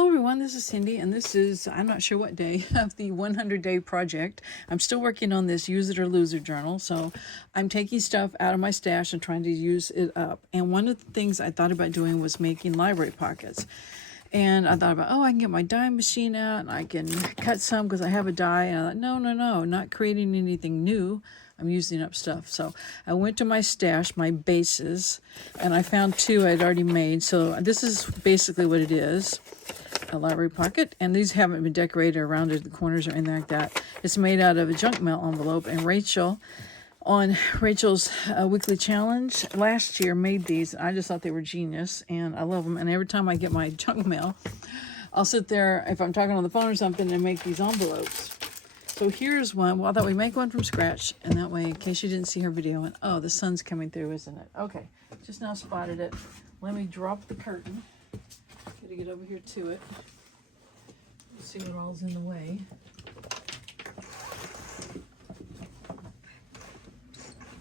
Hello everyone, this is Cindy, and this is, I'm not sure what day, of the 100-day project. I'm still working on this Use It or Lose It journal, so I'm taking stuff out of my stash and trying to use it up. And one of the things I thought about doing was making library pockets. And I thought about, oh, I can get my die machine out and I can cut some because I have a die. And I thought, no, not creating anything new. I'm using up stuff. So I went to my stash, my bases, and I found two I'd already made. So this is basically what it is, a library pocket. And these haven't been decorated or rounded the corners or anything like that. It's made out of a junk mail envelope. And Rachel, on Rachel's weekly challenge last year, made these. I just thought they were genius, and I love them. And every time I get my junk mail, I'll sit there, if I'm talking on the phone or something, and make these envelopes. So here's one. Well, I thought we make one from scratch, and that way, in case you didn't see her video, and oh, the sun's coming through, isn't it? Okay, just now spotted it. Let me drop the curtain. Gotta get over here to it. Let's see what all's in the way.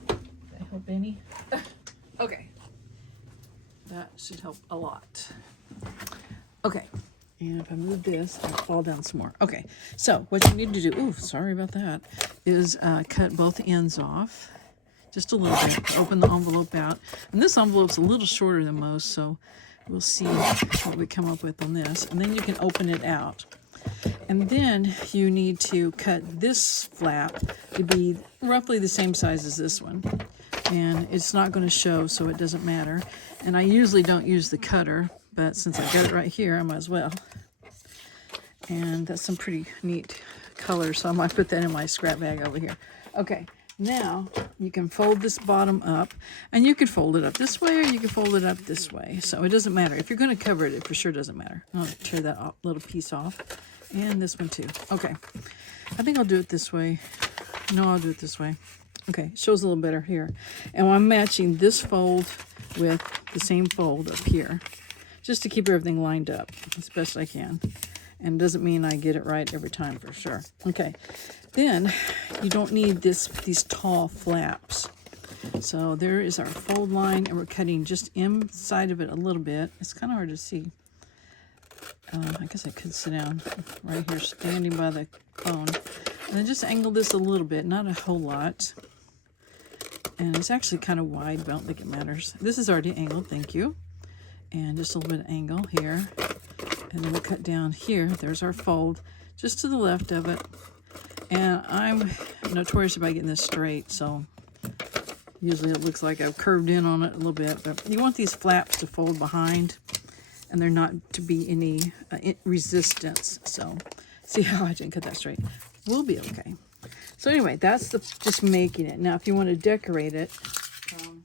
That help any? Okay, that should help a lot. Okay. And if I move this, I'll fall down some more. Okay, so what you need to do, ooh, sorry about that, is cut both ends off just a little bit. Open the envelope out. And this envelope's a little shorter than most, so we'll see what we come up with on this. And then you can open it out. And then you need to cut this flap to be roughly the same size as this one. And it's not going to show, so it doesn't matter. And I usually don't use the cutter, but since I got it right here, I might as well. And that's some pretty neat color, so I might put that in my scrap bag over here. Okay, now you can fold this bottom up, and you could fold it up this way, or you can fold it up this way. So it doesn't matter. If you're going to cover it, it for sure doesn't matter. I'll tear that little piece off, and this one too. Okay, I think I'll do it this way. No, I'll do it this way. Okay, shows a little better here. And I'm matching this fold with the same fold up here, just to keep everything lined up as best I can. And it doesn't mean I get it right every time for sure. Okay, then you don't need these tall flaps. So there is our fold line, and we're cutting just inside of it a little bit. It's kind of hard to see. I guess I could sit down right here standing by the phone. And then just angle this a little bit, not a whole lot. And it's actually kind of wide, but I don't think it matters. This is already angled, thank you. And just a little bit of angle here. And then we'll cut down here. There's our fold, just to the left of it. And I'm notorious about getting this straight, so usually it looks like I've curved in on it a little bit. But you want these flaps to fold behind, and there not to be any resistance. So see how I didn't cut that straight? We'll be okay. So anyway, that's just making it. Now, if you want to decorate it, you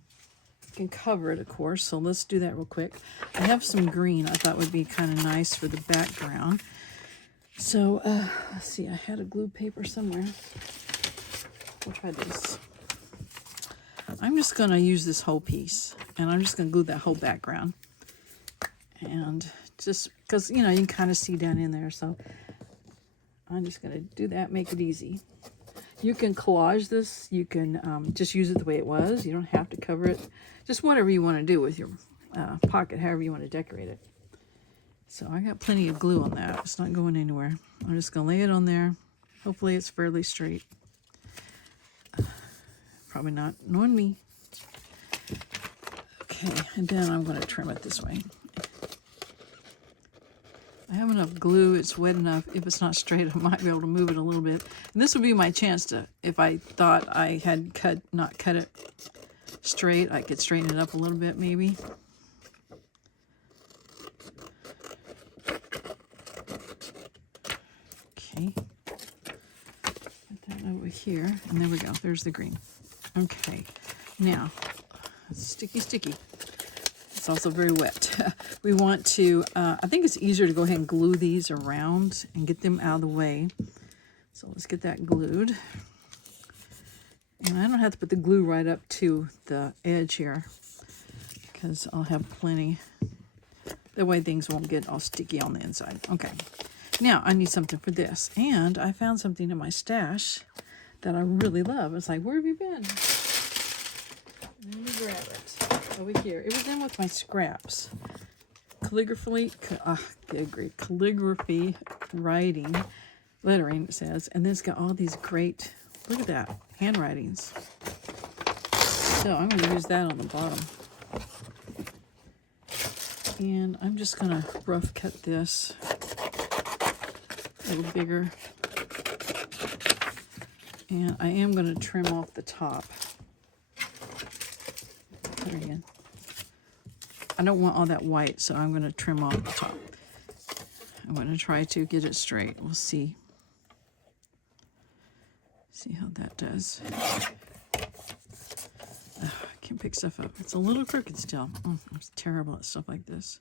can cover it, of course. So let's do that real quick. I have some green I thought would be kind of nice for the background. So let's see, I had a glue paper somewhere. We'll try this. I'm just going to use this whole piece, and I'm just going to glue that whole background. And just because, you know, you can kind of see down in there. So I'm just going to do that, make it easy. You can collage this. You can just use it the way it was. You don't have to cover it. Just whatever you want to do with your pocket, however you want to decorate it. So I got plenty of glue on that. It's not going anywhere. I'm just going to lay it on there. Hopefully it's fairly straight. Probably not, knowing me. Okay, and then I'm going to trim it this way. I have enough glue, it's wet enough. If it's not straight, I might be able to move it a little bit. And this would be my chance to, if I thought I had not cut it straight, I could straighten it up a little bit maybe. Okay. Put that over here, and there we go, there's the green. Okay, now, sticky. It's also very wet. We want to, I think it's easier to go ahead and glue these around and get them out of the way. So let's get that glued. And I don't have to put the glue right up to the edge here, because I'll have plenty. That way things won't get all sticky on the inside. Okay, now I need something for this. And I found something in my stash that I really love. It's like, where have you been? Let me grab it. Over here. It was in with my scraps. calligraphy writing, lettering, it says. And then it's got all these great, look at that, handwritings. So I'm going to use that on the bottom. And I'm just going to rough cut this a little bigger. And I am going to trim off the top. There again. I don't want all that white, so I'm going to trim off the top. I'm going to try to get it straight. We'll see. See how that does. I can't pick stuff up. It's a little crooked still. I'm terrible at stuff like this.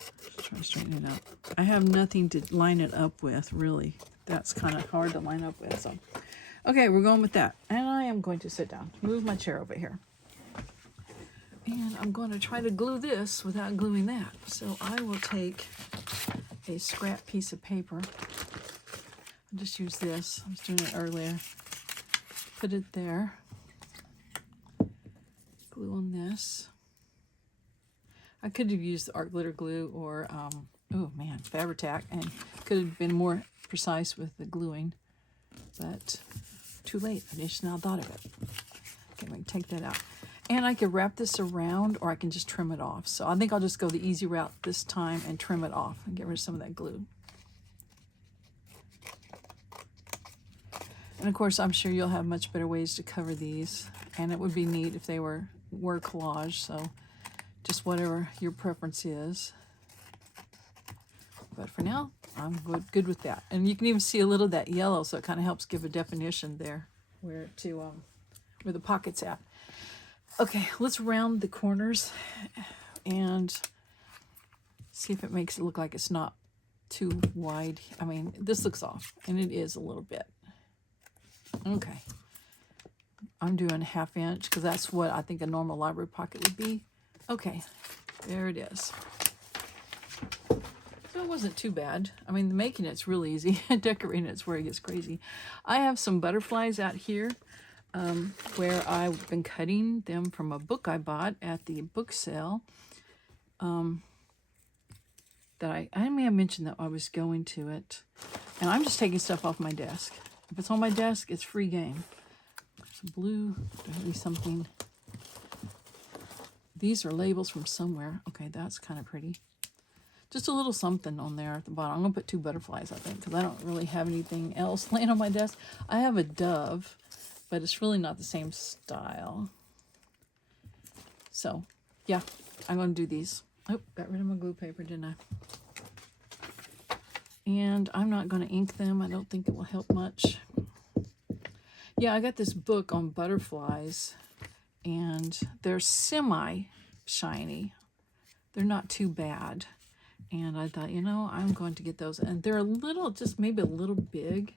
Just try to straighten it out. I have nothing to line it up with, really. That's kind of hard to line up with. So, okay, we're going with that. And I am going to sit down. Move my chair over here. And I'm going to try to glue this without gluing that. So I will take a scrap piece of paper. I'll just use this. I was doing it earlier. Put it there. Glue on this. I could have used the art glitter glue or, oh man, Fabri-Tac, and could have been more precise with the gluing, but too late. I just now thought of it. Okay, we can take that out. And I could wrap this around, or I can just trim it off. So I think I'll just go the easy route this time and trim it off and get rid of some of that glue. And of course, I'm sure you'll have much better ways to cover these. And it would be neat if they were collage. So just whatever your preference is. But for now, I'm good with that. And you can even see a little of that yellow, so it kind of helps give a definition there where the pocket's at. Okay, let's round the corners and see if it makes it look like it's not too wide. I mean, this looks off, and it is a little bit. Okay. I'm doing 1/2 inch because that's what I think a normal library pocket would be. Okay, there it is. So it wasn't too bad. I mean, making it's really easy. Decorating it's where it gets crazy. I have some butterflies out here. Where I've been cutting them from a book I bought at the book sale. That I may have mentioned that I was going to it. And I'm just taking stuff off my desk. If it's on my desk, it's free game. There's a blue, maybe something. These are labels from somewhere. Okay, that's kind of pretty. Just a little something on there at the bottom. I'm going to put 2 butterflies, I think, because I don't really have anything else laying on my desk. I have a dove, but it's really not the same style. So, yeah, I'm going to do these. Oh, got rid of my glue paper, didn't I? And I'm not going to ink them. I don't think it will help much. Yeah, I got this book on butterflies, and they're semi-shiny. They're not too bad. And I thought, you know, I'm going to get those. And they're a little, just maybe a little big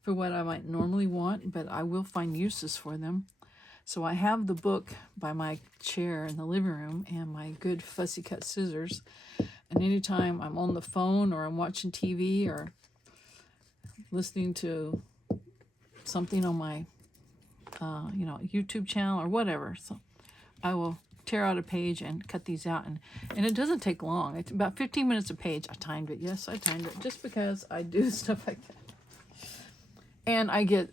for what I might normally want, but I will find uses for them. So I have the book by my chair in the living room and my good fussy cut scissors. And anytime I'm on the phone or I'm watching TV or listening to something on my, YouTube channel or whatever, so I will tear out a page and cut these out. And it doesn't take long. It's about 15 minutes a page. I timed it. Yes, I timed it just because I do stuff like that. And I get,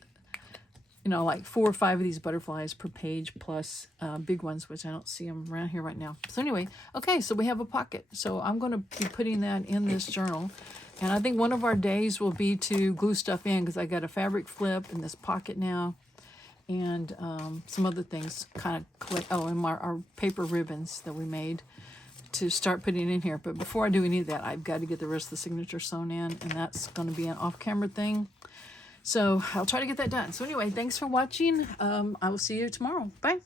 like 4 or 5 of these butterflies per page plus big ones, which I don't see them around here right now. So anyway, okay, so we have a pocket. So I'm going to be putting that in this journal. And I think one of our days will be to glue stuff in because I got a fabric flip in this pocket now. And some other things kind of collect. Oh, and our paper ribbons that we made to start putting in here. But before I do any of that, I've got to get the rest of the signature sewn in. And that's going to be an off-camera thing. So I'll try to get that done. So anyway, thanks for watching. I will see you tomorrow. Bye.